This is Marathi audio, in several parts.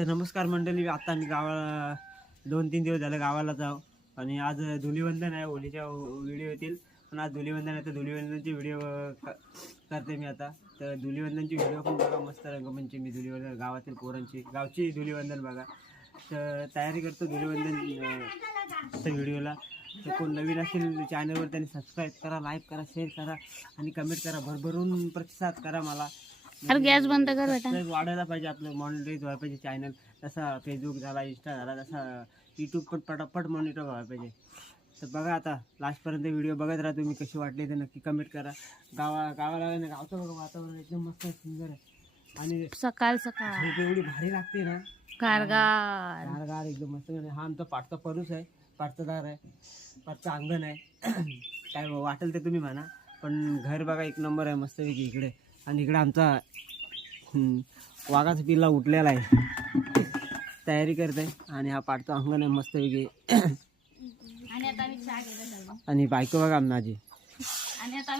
तर नमस्कार मंडळी, आता आम्ही गावाला 2-3 दिवस झाले गावाला जाऊ आणि आज धुलीवंदन आहे. होलीच्या व्हिडिओ येतील, पण आज धुलीवंदन आहे तर धुलीवंदनची व्हिडिओ करते मी आता. तर धुलीवंदनची व्हिडिओ पण बघा, मस्त रंगपंचमी धुलीवंदन गावातील पोरांची गावची धुलीवंदन बघा. तर तयारी करतो धुलीवंदन व्हिडिओला. तर कोण नवीन असेल चॅनलवर त्यांनी सबस्क्राईब करा, लाईक करा, शेअर करा आणि कमेंट करा. भरभरून प्रतिसाद करा मला. गॅस बंद कर बेटा. वाढायला पाहिजे, आपलं मॉनिटाईज व्हायला पाहिजे चॅनल. तसा फेसबुक झाला, इंस्टा झाला, तसा यूट्यूब पण पटापट मॉनिटर व्हायला पाहिजे. तर बघा आता लास्टपर्यंत व्हिडिओ बघत राहा तुम्ही. कशी वाटली तर नक्की कमेंट करा. गावाला गावचं बघा वातावरण एकदम मस्त सुंदर आहे आणि सकाळ सकाळ झोप एवढी भारी लागते ना, गारगार गारगार एकदम मस्त. हा आमचा पाटचा परूस आहे, पाटचा दार आहे, पाटचं अंगण आहे. काय वाटेल ते तुम्ही म्हणा, पण घर बघा एक नंबर आहे मस्तपैकी इकडे. आणि इकडे आमचा वाघाचा पिल्ला उठलेला आहे, तयारी करते. आणि हा पाटचा अंगण आहे मस्तपैकी. आणि बायको बघा माझी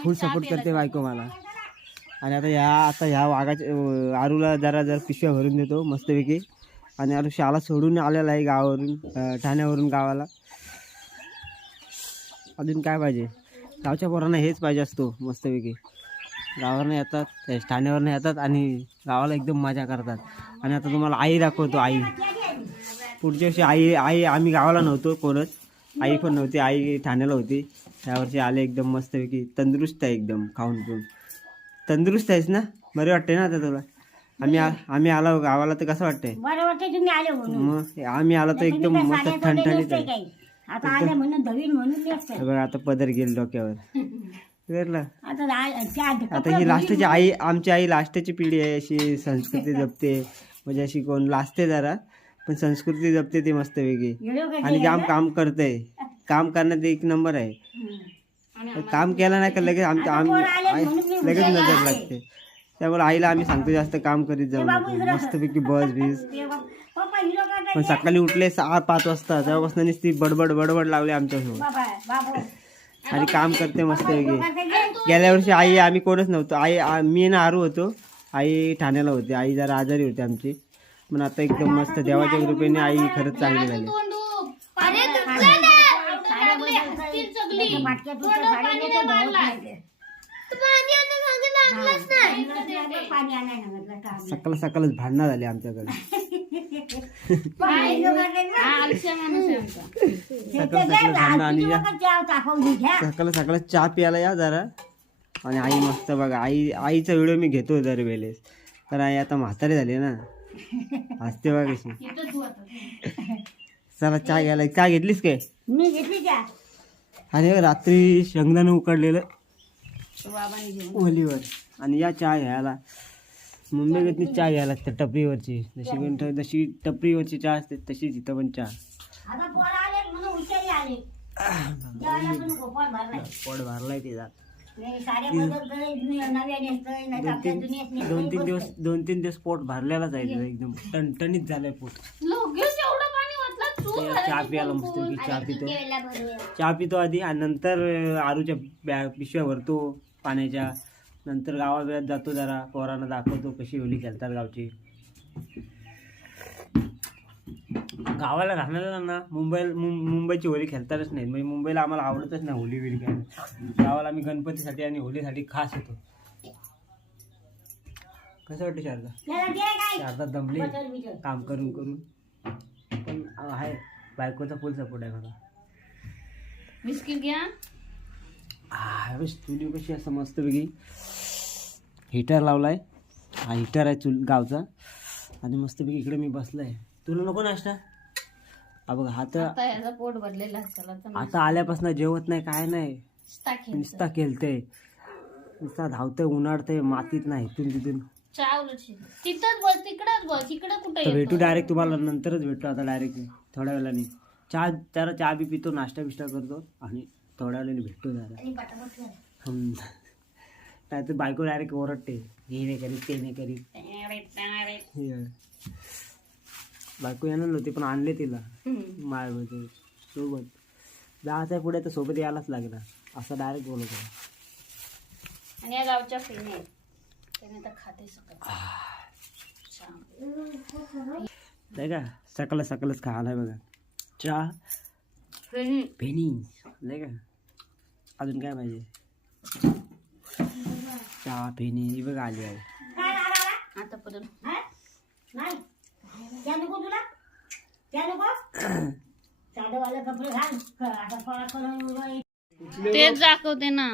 फुल सपोर्ट करते बायको मला. आणि आता ह्या वाघाच्या आरूला जरा पिशव्या भरून देतो मस्तपैकी. आणि आरू शाळा सोडून आलेला आहे गावावरून, ठाण्यावरून गावाला. अजून काय पाहिजे, गावच्या पोरांना हेच पाहिजे असतो मस्तपैकी. गावावरनं येतात, ठाण्यावरनं येतात आणि गावाला एकदम मजा करतात. आणि आता तुम्हाला आई दाखवतो. आई पुढच्या वर्षी आई आम्ही गावाला नव्हतो कोणच, आई पण नव्हती, आई ठाण्याला होती. यावर्षी आले एकदम मस्तपैकी. तंदुरुस्त आहे एकदम, खाऊन पिऊन तंदुरुस्त आहेस ना, बरे वाटते ना आता तुला? आम्ही आलो गावाला तर कसं वाटतंय? मग आम्ही आलो तर एकदम मस्त ठणठणीत आहे. बघा आता पदर गेल डोक्यावर. आता ही लास्टची आई, आमची आई लास्टची पिढी आहे. अशी संस्कृती जपते, म्हणजे अशी कोण लाजते जरा, पण संस्कृती जपते ती मस्तपैकी. आणि जाम काम करते, काम करण्यात एक नंबर आहे. काम केलं नाही का लगेच लगेच नजर लागते. त्यामुळे आईला आम्ही सांगतो जास्त काम करीत जाऊ नको, मस्तपैकी बस बीस. पण सकाळी उठले 6-5 वाजता, तेव्हापासून नुसती बडबड लावली आमच्यासोबत. आणि काम करते मस्तपैकी. गेल्या वर्षी आम्ही कोणच नव्हतो. मी ना आरू होतो, आई ठाण्याला होती. आई जरा आजारी होती आमची, पण आता एकदम मस्त देवाच्या कृपेने आई खरंच चांगली झाली. सकाळच भांडणं झाली आमच्याकडे. सकाळ चहा प्यायला या जरा. आणि आई मस्त बघा, आईचा व्हिडिओ मी घेतो दरवेळेस, कारण आई आता म्हातारी झाली ना, हसते बघा कशी. चला चहा घ्यायला. चहा घेतलीस काय? मी घेतली चहा. आणि रात्री शेंगदाणं उकडलेलं ओलीवर. आणि या चहा घ्यायला मुंबई घेतली, चहा घ्यायला लागते टपरीवरची. जशी टपरीवरची चहा असते तशीच इथं पण चहा. पोट भरलाय तिचा. 2-3 दिवस पोट भरलेलाच आहे तिथं, एकदम टणटणीत झालंय पोट. चहा प्यायला मस्त चहा पितो आधी, आणि नंतर आरूच्या पिशव्या भरतो पाण्याच्या. नंतर गावात जातो, जरा पोरांना दाखवतो कशी होली खेळतात गावची. गावाला घालणाऱ्या ना मुंबईची होली खेळतातच नाही, म्हणजे मुंबईला आम्हाला आवडतच नाही होली बिली खेळायला. गावाला आम्ही गणपतीसाठी आणि होलीसाठी खास येतो. कसं वाटतं शारदा दमली काम करून, पण आहे बायकोचा फुल सपोर्ट आहे मला. बिस्किट घ्या. चुली कशी असं मस्तपैकी हिटर लावलाय. हा हिटर आहे गावचा. आणि मस्तपैकी इकडे मी बसलाय. तुला नको नाश्ता? बघा हा तर पोट भरलेला. आता आल्यापासून जेवत नाही, काय नाही, नुसता खेळते, नुसता धावतंय, उन्हाळतंय मातीत नाही तिथून. भेटू डायरेक्ट, तुम्हाला नंतरच भेटतो. आता डायरेक्ट थोड्या वेळाने चहा बी पितो, नाश्ता बिष्टा करतो आणि थोड्या वेळाने भेटतो जरा. नाही तर बायको डायरेक्ट ओरडते, हे नाही करीत ते नाही करीत. बायको येणार नव्हती पण आणले तिला मायामध्ये सोबत. जायचं पुढे तर सोबत यायलाच लागला, असं डायरेक्ट बोलत होता. आणि या गावच्या फेने त्याने तर खाते सगळं. नाही का सकलच खायला बघा. चहा फेणी नाही का, अजून काय पाहिजे. चहा फेणी ही बघा आली आहे. आता परत तेच दाखवते ना.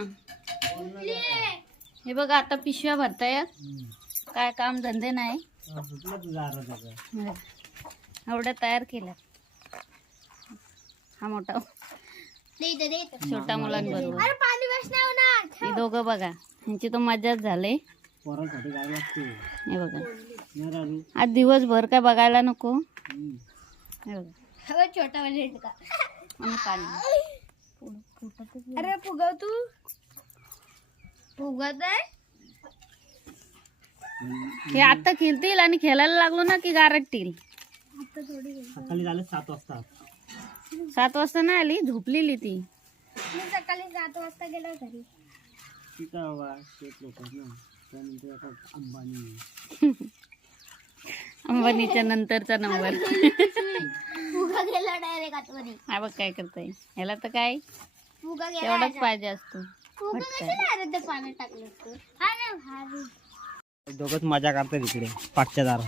हे बघा आता पिशव्या भरतायत, काय काम धंदे नाही, एवढ्या तयार केल्या. हा मोठा छोटा मुलांबरोबर हे दोघं बघा, यांची तो मजाच झाले. हे बघा आज दिवसभर काय बघायला नको. हे बघा छोटा आणि पाणी. अरे फुगव तू फुगत आहे. हे आता खेळतील आणि खेळायला लागलो ना की गारटतील. सकाळी झालं 7 वाजता. 7 वाजता नाही आली, झोपलेली ती. सकाळी 7 वाजता गेलो घरी. शेत लोक ना, त्यानंतर आता अंबानी अंबानीच्या नंतरचा नंबर. फुगा गेला डायरेक्ट आतमध्ये. हा बघ काय करताय, ह्याला तर काय फुगा गेला. तेवढाच पाहिजे असतो. फुगा कशाला अर्ध पाण्यात टाकलं तू? हा ना भारी. दोघंच मजा करतात इकडे पाठच्या दारात.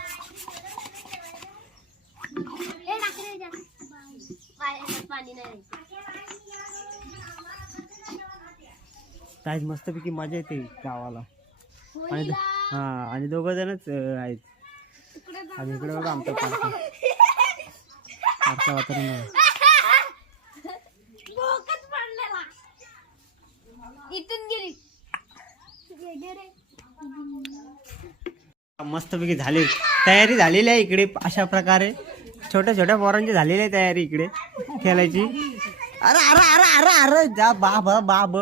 हे नाकरे जा. पाण्यात पाणी नाही. काय मस्तपैकी मजा येते गावाला. आणि आणि दोघं जणच आहेत. आणि इकडे बघा आमचं पार्कचं वातावरण आहे. इथून गेली. मस्तपैकी झाली तयारी झालेली आहे इकडे. अशा प्रकारे छोट्या छोट्या पोरांची झालेली आहे तयारी इकडे खेळायची. अरे अरे अरे अरे अरे जा बाब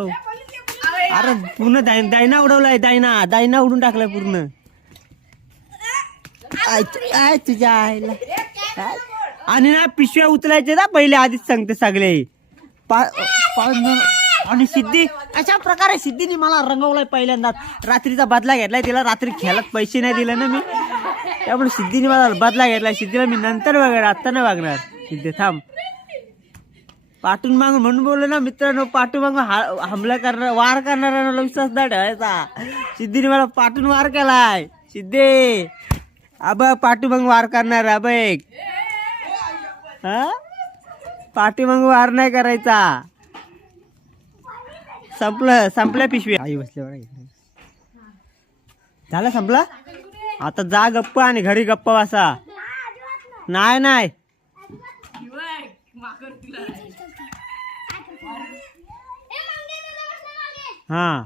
अरे पूर्ण दायना उडवलाय. दायना उडून टाकलाय पूर्ण. तुझ्या आईला. आणि ना पिशव्या उचलायचे ना पहिले, आधीच सांगते सगळे. आणि सिद्धी अशा प्रकारे सिद्धीने मला रंगवलाय पहिल्यांदा. रात्रीचा बदला घेतलाय तिला. रात्री खेळात पैसे नाही दिले ना मी, त्यामुळे सिद्धीने मला बदला घेतलाय. सिद्धीला मी नंतर बघणार, आत्ता नाही बघणार. सिद्धी थांब. पाठून मागून म्हणून बोललो ना मित्रांनो, पाठून मागून हमला करणार, वार करणारा विश्वास नाही ठेवायचा. सिद्धीने मला पाठून वार केलाय. सिद्धे अब पाठू मग वार करणार. अब एक पाठी मग वार नाही करायचा. संपल्या पिशवी. आई बसले बघा. झालं संपला. आता जा गप्पा आणि घरी गप्पा बसा. नाही हा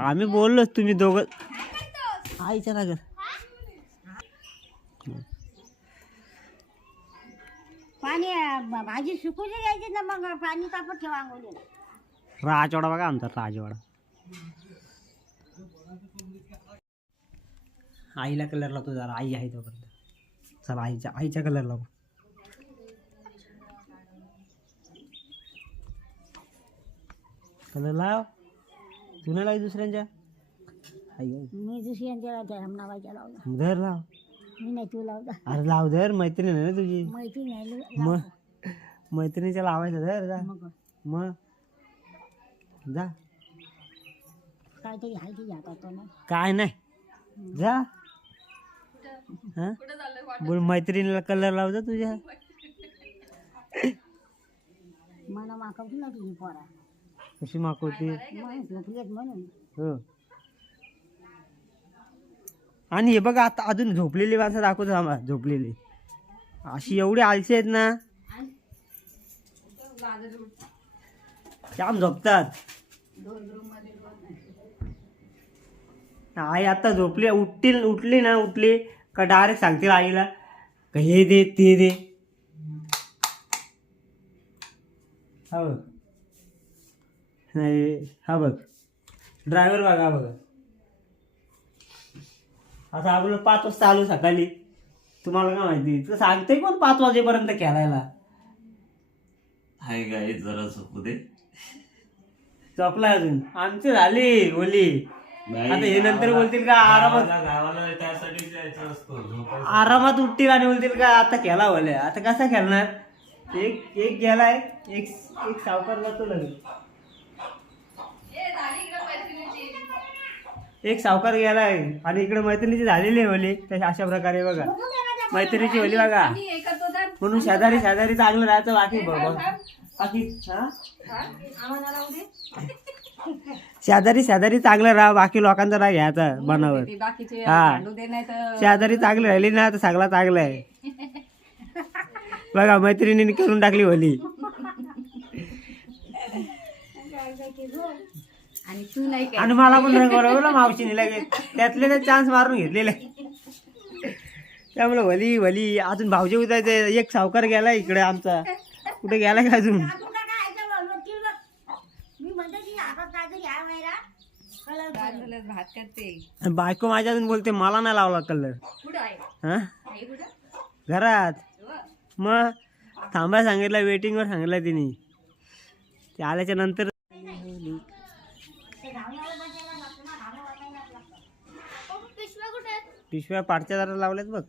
आम्ही बोललोच, तुम्ही दोघं आईच्या लागत. पाणी भाजी सुकून द्यायची ना, मग पाणी तापत ठेवा अंघोळीला. राजवाडा बघा आमचा राजवाडा. आईला कलर लावतो जरा. आई आहे तोपर्यंत. चला आईच्या कलर लावू. कलर लाव. तुला लाव दुसऱ्यांच्या. मी दुसऱ्यांच्या नावाच्या लावला. धर लाव. मी नाही तू लावला. अरे लाव धर. मैत्रीण आहे ना तुझी. माहिती नाही. मग मैत्रिणीच्या लावायचं धर. जा मग जा. काहीतरी आहे की हातात ना. काय नाही जा. हा बोल मैत्रिणीला कलर लाव जा तुझ्या. मला मागवत ना तुझी पोरा. कशी मागवते. म्हणून हो. आणि हे बघा आता अजून झोपलेली माणसं दाखवतो आम्हाला. झोपलेली अशी एवढी आळशी आहेत ना, जाम झोपतात. आई आता झोपली. उठली का डायरेक्ट सांगतील आईला का हे दे ते दे. हा बघ. नाही हा बघ ड्रायव्हर बघा बघा. आता आपण 5 वाजता आलो सकाळी. तुम्हाला काय माहिती तर सांगते कोण 5 वाजेपर्यंत खेळायला. हाय गाईस, जरा झोपू दे. झोपलाय अजून. आमची झाली ओली. आता हे नंतर बोलतील का आरामात गावाला त्यासाठी जायचं असतो. आरामात उठतील आणि बोलतील का आता खेळा बोले. आता कसा खेळणार? एक गेलाय, एक सावकार जातो लगेच. एक सावकार गेलाय आणि इकडे मैत्रिणीची झालेली आहे होली. अशा प्रकारे बघा मैत्रिणीची होली बघा. म्हणून शेजारी शेजारी चांगलं राहायचं. बाकी बाकी शेजारी शेजारी चांगलं राहा. बाकी लोकांचा राग घ्यायचा बनावर. हा शेजारी चांगली राहिली ना तर सगळा चांगला आहे. बघा मैत्रिणीने करून टाकली होली. आणि मला पण बरोबर मावशीने लगेच त्यातले चान्स मारून घेतलेले. त्यामुळे वली अजून भाऊजी उठायचे. एक सावकार गेला इकडे आमचा. कुठे गेला का अजून? बायको माझ्या अजून बोलते मला नाही लावला कलर. हा घरात मग थांबाय सांगितलं. वेटिंगवर सांगितलं तिने. ते आल्याच्या नंतर पिशव्या पाठच्या दारात लावल्यात बघ.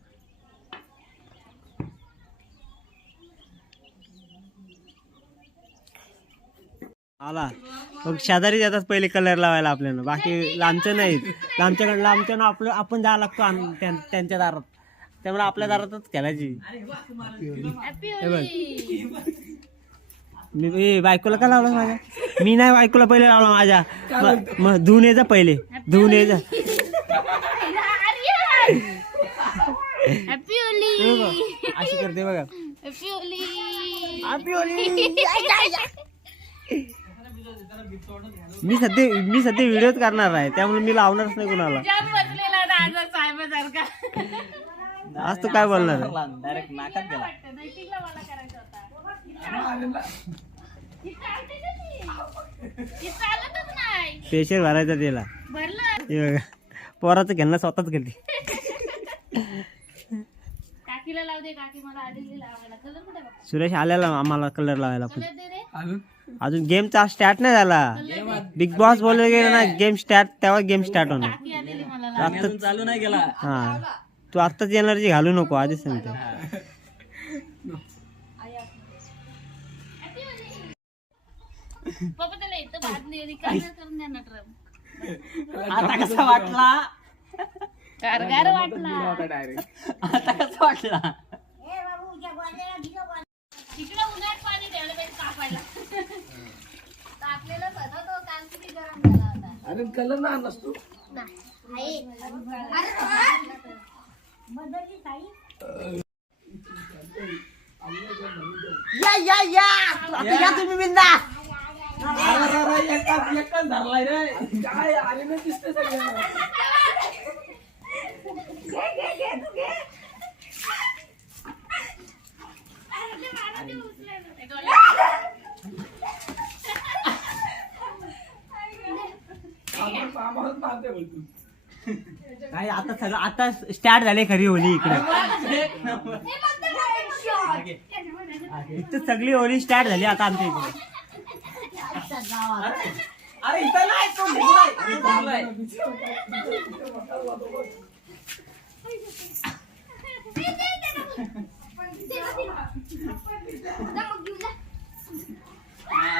आला मग शेजारी जातात पहिले कलर लावायला आपल्याला. बाकी लांबचं नाही. लांबच्यानं आपलं आपण जायला लागतो त्यांच्या दारात. त्यामुळे आपल्या दारातच खेळायची. मी बायकोला का लावला माझ्या? मी नाही बायकोला पहिले लावला माझ्या. मग धुवून ये जा पहिले. धुवून ये जा. अशी करते बघा. मी सध्या व्हिडिओच करणार आहे. त्यामुळे मी लावणारच नाही कुणाला. आज तू काय बोलणार? डायरेक्ट नाकात गेला. पेशर भरायचा त्याला. हे बघा पोराचं घेणं स्वतःच करते. सुरेश आलेला आम्हाला कलर लावायला. पण अजून गेमचा स्टार्ट नाही झाला. बिग बॉस बोलले गेलं ना गेम स्टार्ट तेव्हा गेम स्टार्ट होणार. आता चालू नाही गेला. हा तू आत्ताच एनर्जी घालू नको आधीच सांगतो. आता कसा वाटला? कारगार वाटला. आता कसा वाटला? तिकडे उन्हात पाणी ठेवलं पाहिजे तापायला. तापलेलं होतं तो काल किती गरम झाला होता. अरे कलर ना नसतो. या तुम्ही बिंदा. एकच धरलाय रे. काय आले ना दिसते सगळ्यांना. काय आता सगळं आता स्टार्ट झाले खरी होली इकडे. इथं सगळी होली स्टार्ट झाली आता आमच्या इकडे. अरे इथं नाही तो ढिगलाय.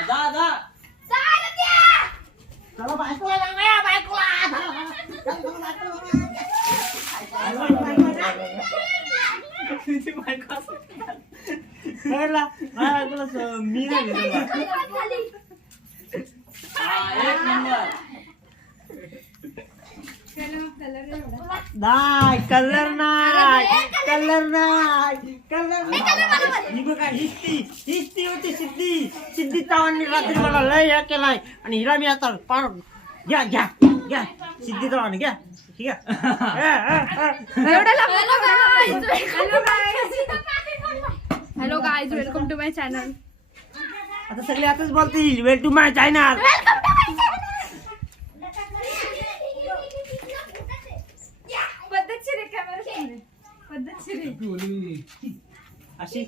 जा जा. चला बायकोला सांगा, बायकोला. कळला? माझ्या बायकोला मी नाही दिलं. एक नंबर. नाही कलर नाही कलर नाही कलर नाही. ही बघा हीच ती होती सिद्धी चव्हाणने रात्री मला लय हे केलाय. आणि हिला मी आता पार घ्या घ्या घ्या सिद्धी चव्हाण घ्या. ठीक hello guys welcome to my channel. आता सगळे आताच बोलतील वेल टू माय चॅनल. पद्धतशीर कॅमेरा पद्धतशीर अशी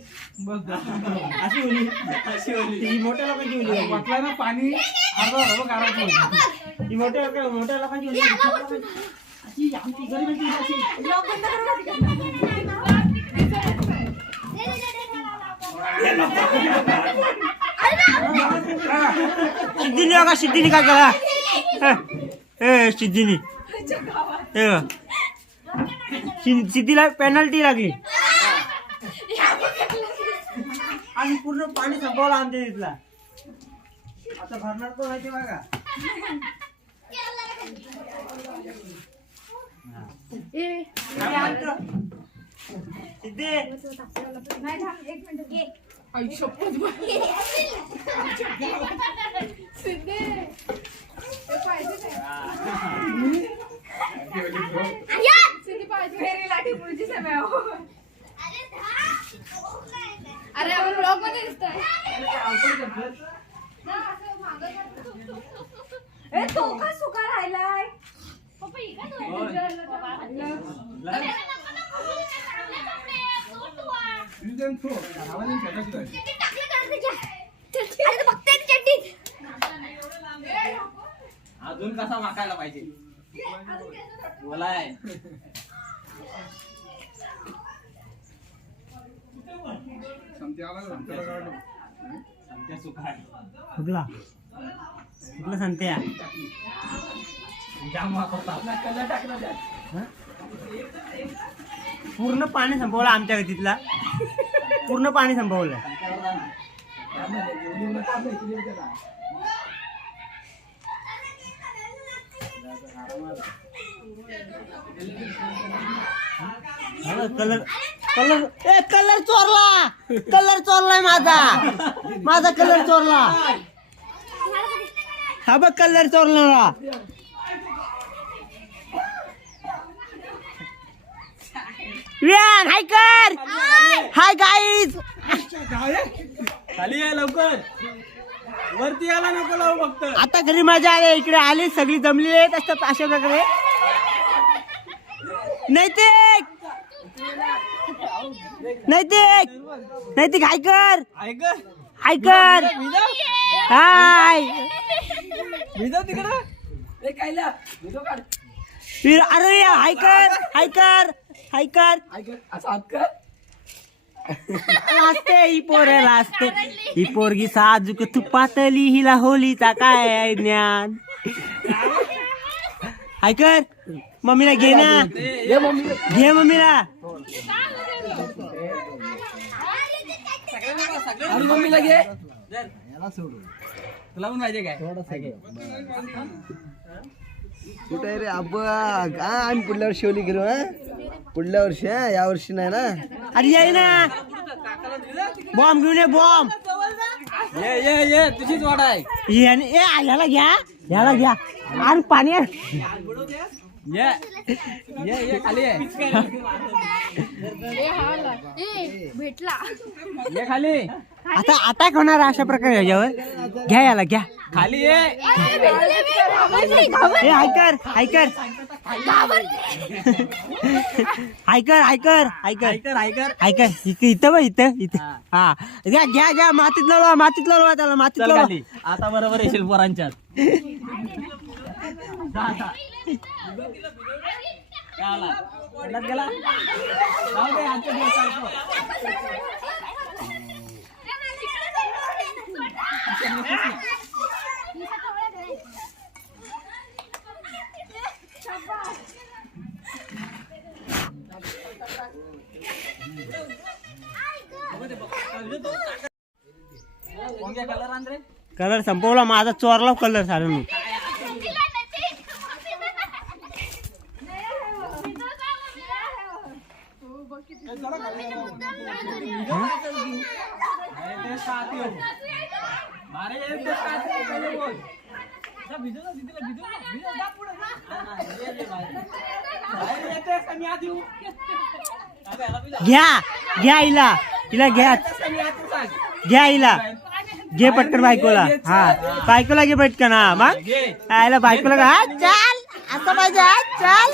होली ही मोठ्या लोकांची होली. वाटलं ना पाणी अर्धा गारायचं. मोठ्या लोकांची सिद्धीने बघा, सिद्धीने काय करा सिद्धीने सिद्धीला पेनल्टी लागली आणि पूर्ण पाणी संपवलं आमच्या तिथला. आता भरणार कोण आहे ते बघा. सिद्धी अरे आपण ब्लॉग मध्ये दिसतोय. तो का सुका राहिलाय. अजून कसा वाकायला पाहिजे बोलाय. फुगला संत्या जाम वापरता. पूर्ण पाणी संपवलं आमच्या तिथला. पूर्ण पाणी संपवलं. कलर कलर कलर चोरला. कलर चोरलाय माझा कलर चोरला. हा बघ कलर चोरला. हाय कर. Hi guys. खाली आहे लवकर. वरती यायला नको लावू फक्त. आता घरी मजा आली. इकडे आली सगळी जमलेली आहेत असं अशा प्रकारे. नैतिक हाय कर. हाय कर. हाय तिकडं अरे हाय कर. लाजते ही पोर लाजते. ही पोरगी साजूक तुपातली. हिला होलीचा काय ज्ञान. हाय कर. मम्मीला घे ना. घे मम्मीला. मम्मीला घे. तुला पण पाहिजे काय. कुठे रे आबा काय आम्ही पुढल्या वर्षी होली गेलो. पुढल्या वर्षी या वर्षी नाही ना. अरे ये ना. बॉम्ब घेऊन ये. बॉम्ब ये तुझीच वाट आहे. याला घ्या. आणि पाणी ये खाली आहे. भेटला. ये खाली. आता अटॅक होणार अशा प्रकारे याच्यावर. घ्या याला घ्या. खाली ये. हायकर इथं हा घ्या. मातीत लढवा त्याला. चल खाली. आता बरोबर येशील पोरांच्यात. गेला. जाऊ दे, आजच्या दिवस चालतो. कोणत्या कलर आण रे. कलर संपवला माझा. चोरला कलर सारून. घ्या हिला घ्या. घे पटकन बायकोला. हा बायकोला घे पटकन. हा मग आयला बायकोला का. हा चाल असं पाहिजे. चाल.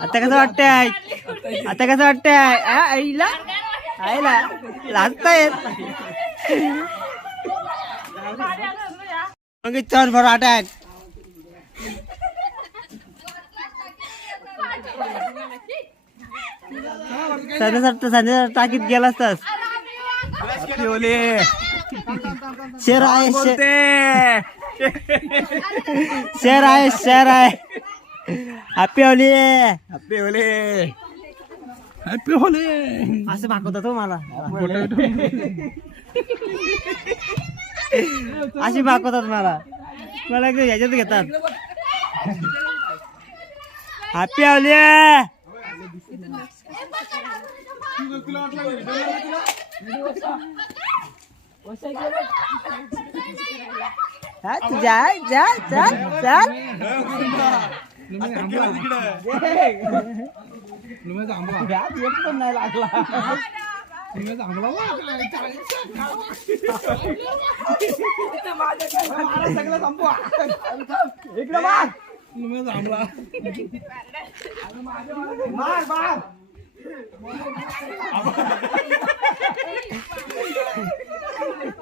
आता कसं वाटतंय. आईला लाजतायत. चल भर अटॅक. संध्या टाकीत गेलास तर शेर आहे शेर आहे शेर आहे. Happy Holy happy Holy happy होले. असं भागवतात हो मला. अशी भागवतात मला मला एकदम ह्याच्यात घेतात. Happy Holy. जा जा चल चल. नाही लागला. मार मार.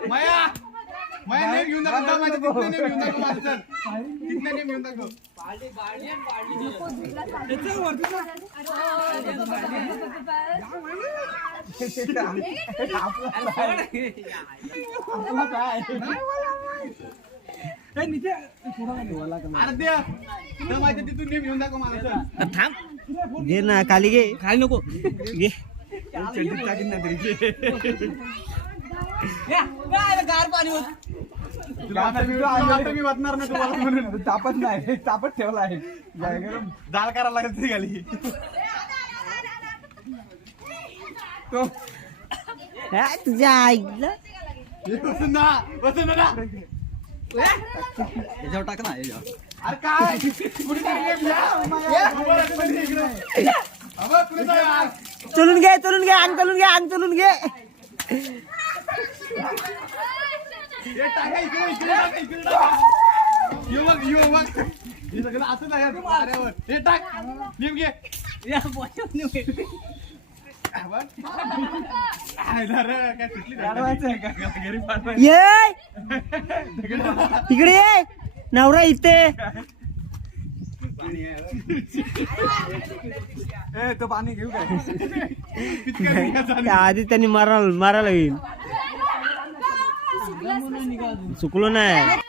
माया माया नेम घेऊन दाखव. माझ्या तिथनं नेम घेऊन दाखव. माझं चल तिथनं नेम घेऊन दाखव. माझ्या तिथून नेम घेऊन दाखव. माझं चल थांब. घे ना खाली घे. खाली नको घे. मी वाचणार नाही तुम्हाला म्हणून. तापत नाही तापत ठेवला आहे. दाल करायला लागत ती खाली. तुझ्या आईला बसून ना बसून ना. याच्यावर टाक ना. अरे काय चलून घे चलून घे. अंग चलून घे अंग चलून घे. असं हे टाक निम घे. ये इकडे ये. नवरा इथे. तो पाणी घेऊ काय. आधी त्यांनी मारायला होईल. चुकलो नाही.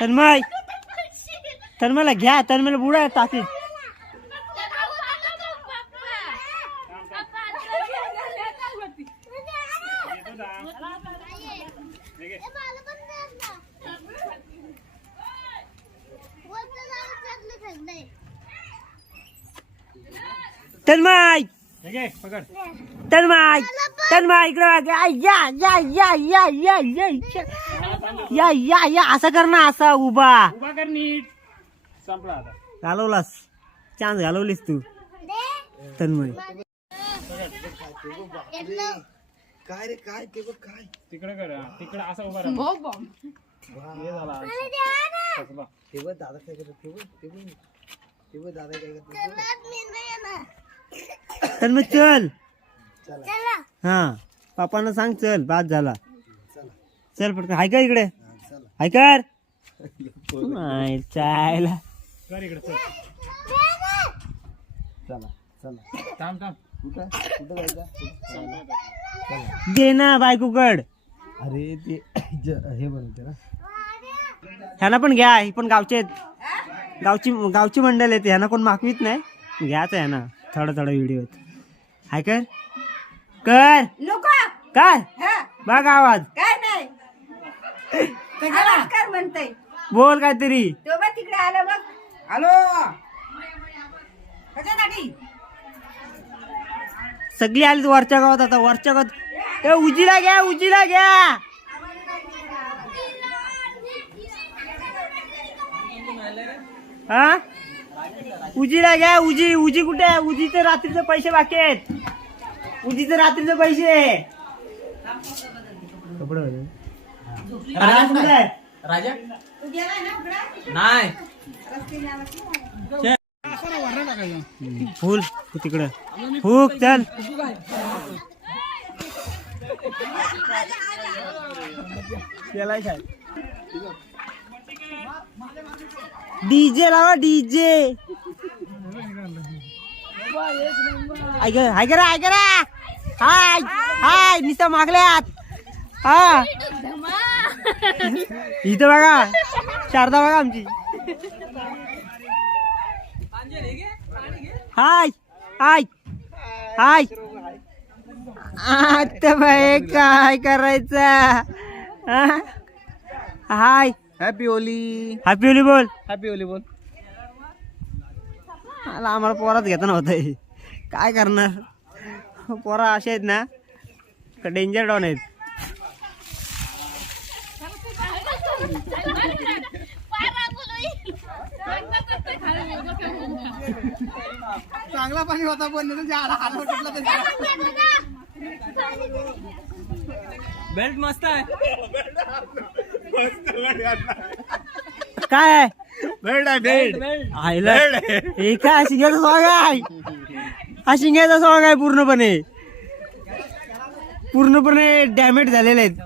तन्मय तन्मयला घ्या. तन्मयला बुडा टाकीत. तन्मय तन्मय तन्मय इकडे या या या या या या या या या. असं कर ना. असा उभा कर नीट. संपला आता. घालवलास. चान्स घालवलीस तू तन्मय. काय रे काय ते बघ काय तिकडे कर. तिकडे असा उभा राहा. ते बघ दादा काय करतो. ते बघ दादा काय करतो. तन्मय चल. हा पापांना सांग चल. बाद झाला. चल पटकन. हाय का इकडे. हाय कर. चायला कर इकडे चल. चला चला. थांब थांब. कुठं कुठं जायचं. दे ना बायकोकड. अरे ते हे बनवते ना. ह्याना पण घ्या. ही पण गावचे आहेत. गावची मंडळ येते. ह्याना कोण मागवीत नाही. घ्याच आहे ना थोडा थोडा व्हिडिओ. हाय कर कर काय बघ आवाज काय नाही कर म्हणतय. बोल काहीतरी. तो बघ तिकडे आलं बघ. हॅलो कशासाठी. सगळी आली वरच्या गावात. आता वरच्या गावात उजीला घ्या. उजीला घ्या. हा उजीला घ्या. उजी कुठे आहे. उजीचे रात्रीचे पैसे बाकी आहेत. उजीचे रात्रीचे पैसे. राजा नाही फुल तिकडं फुक चल. डीजे लावा डीजे. हाय करा हाय हाय नुसतं मागल्यात. हा इथं बघा शारदा बघा आमची. हाय हाय हाय. आता बाई काय करायचं. Hi happy Holy. Happy Holy बोल. हॅपी होली बोल. आम्हाला पोरात घेता नव्हतं. काय करणार पोरा असे आहेत ना डेंजर डॉन आहेत. चांगला पाणी होता पण बेल्ट मस्त आहे. काय बेल्ट आहे बेल्ट. आयला हे काय शिंग्याचा सॉंग आहे. हा शिंग्याचा सॉंग आहे. पूर्णपणे डॅमेज झालेले आहेत.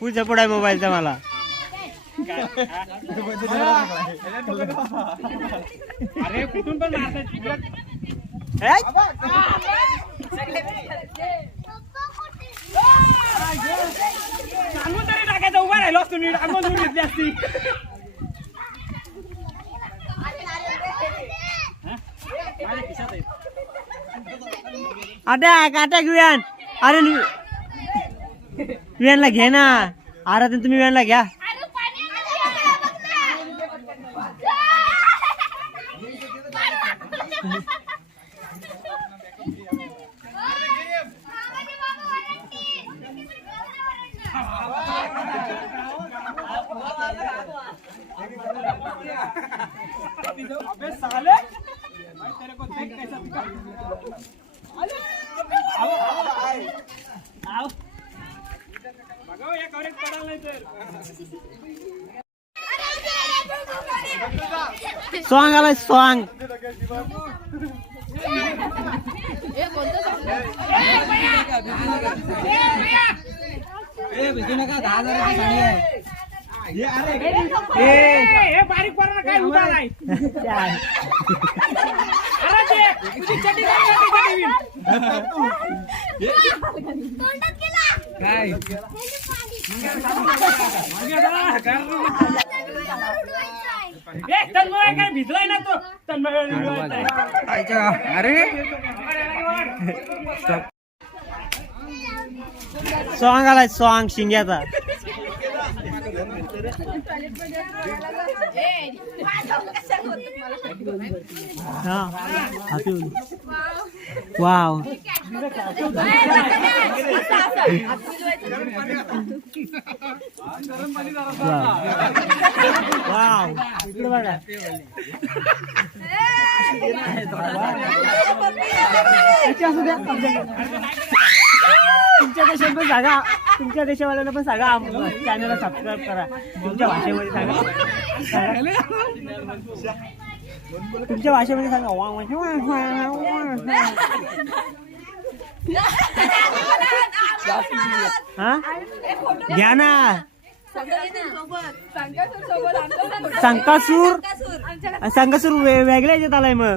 फुल सपोर्ट आहे मोबाईलचा मला. अरे कुठून पण मारतात. सांगून तरी टाकायचं. उभा राहिलो असतो मी. सांगून दूर घेतली असती. Attack attack Viaan. अरे वियानला घे ना. अरे तुम्ही वियानला घ्या. सॉंग आलाय सॉंग. बारीक पोरांना काय उभा नाही. काय काय भिजलाय ना तो. अरे सॉंग आलाय सॉंग शिंग्याचा. हा वाव. वाव इकडे बघा. तुमच्या देशात पण सांगा. तुमच्या देशावाल्यांना पण सांगा. चॅनलला सबस्क्राईब करा. तुमच्या भाषेमध्ये सांगा. तुमच्या भाषेमध्ये सांगा. हा घ्या ना. संकासूर संकासूर वेगळ्या याच्यात आलाय. मग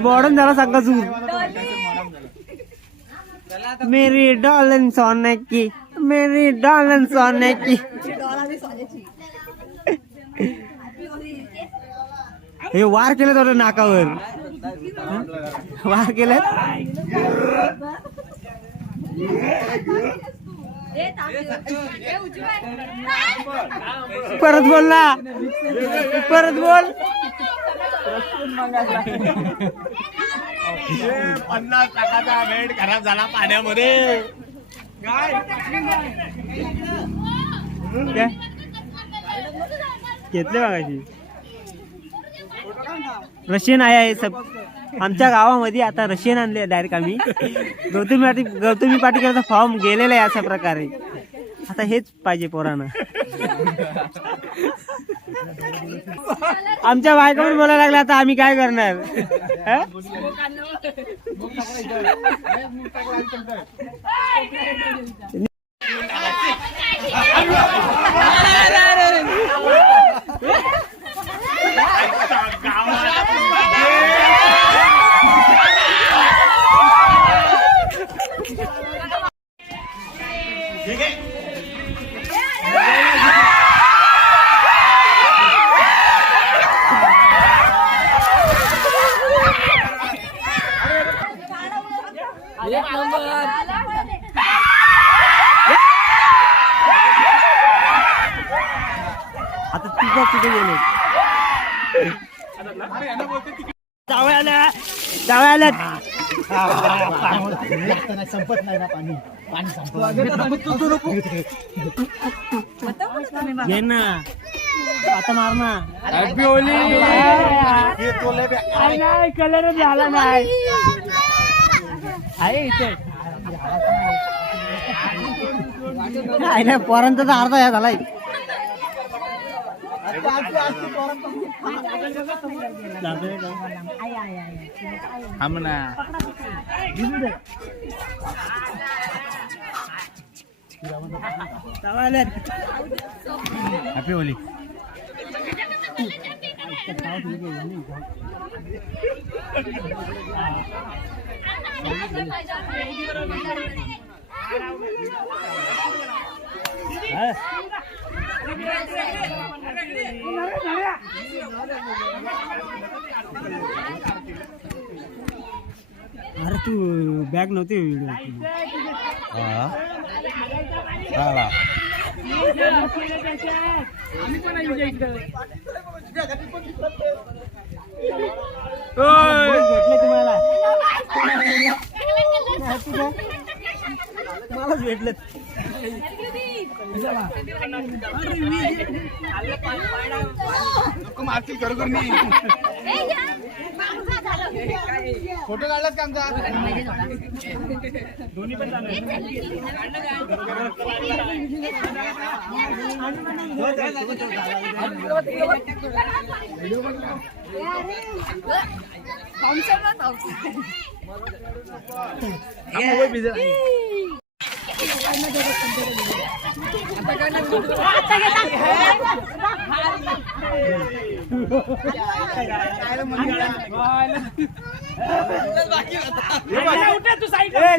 मॉडर्न झाला संकासूर. मेरी डॉलन सोने की मेरी डॉलन सोने की. हे वार केलं थोडं नाकावर. वार केलं. परत बोल ना. परत बोल. 50,000चा बेड खराब झाला पाण्यामध्ये. काय घेतले बघायची रशियन आहे सब आमच्या गावामध्ये आता रशियन आणले डायरेक्ट आम्ही. गौतमी पाटीकरचा फॉर्म गेलेला आहे अशा प्रकारे. आता हेच पाहिजे पोरांना. आमच्या बायकोवर बोलायला लागला आता आम्ही काय करणार. आता तिथं कुठे गेले जावयाला संपत नाही ना पाणी. घे ना आता मार ना. Happy Holy. नाही कलरच झाला नाही आहे इथे. नाही पोरांचा तर अर्धा या झालाय. Happy Holy. अरे तू बॅग नव्हती व्हिडिओ. भेटले तुम्हाला मलाच भेटले. मारतील खरोखर नाही. फोटो काढलाच का आमचा. दोन्ही पण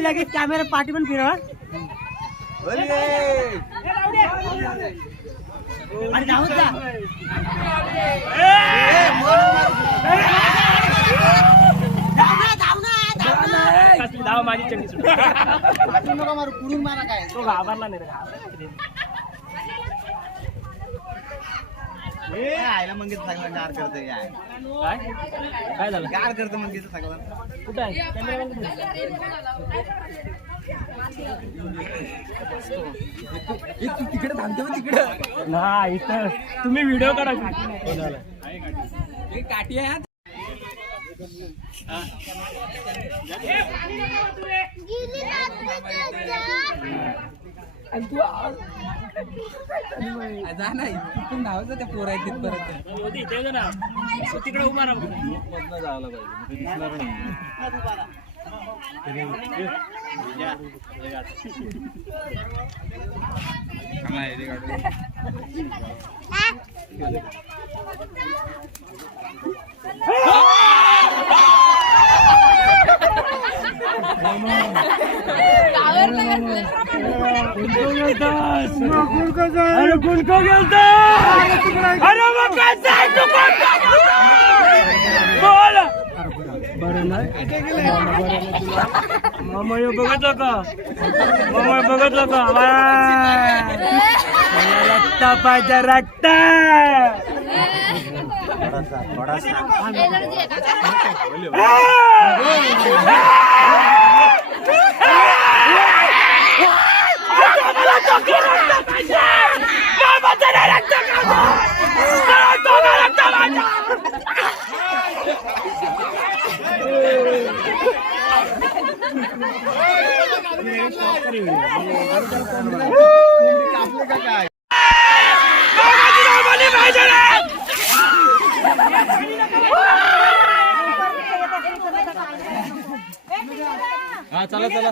लगेच कॅमेरा पाठी पण फिरवा. आणि धावत जा. धाव माझी चंडी नका मारू. पुढून मारा. काय तो घाबरला नाही रे. आयला मंगेश सगळं गार करतोय. काय झालं गार करतो मंगेश सगळं. कुठं आहे तिकडे थांबतो तिकडे. ना इथं तुम्ही व्हिडिओ काढा. काठी आहे. जा नाही तिथून धावायचं त्या पोरा तिथपर्यंत. तिकडे उभा राहा. जायला अरे कुणको गेलता. अरे मग काय बोल. बरं नाही मामा बघितलं का. मामा बघितलं का. रट्टा पाहिजे रट्टा. एलर्जी आहे काका. हा चला चला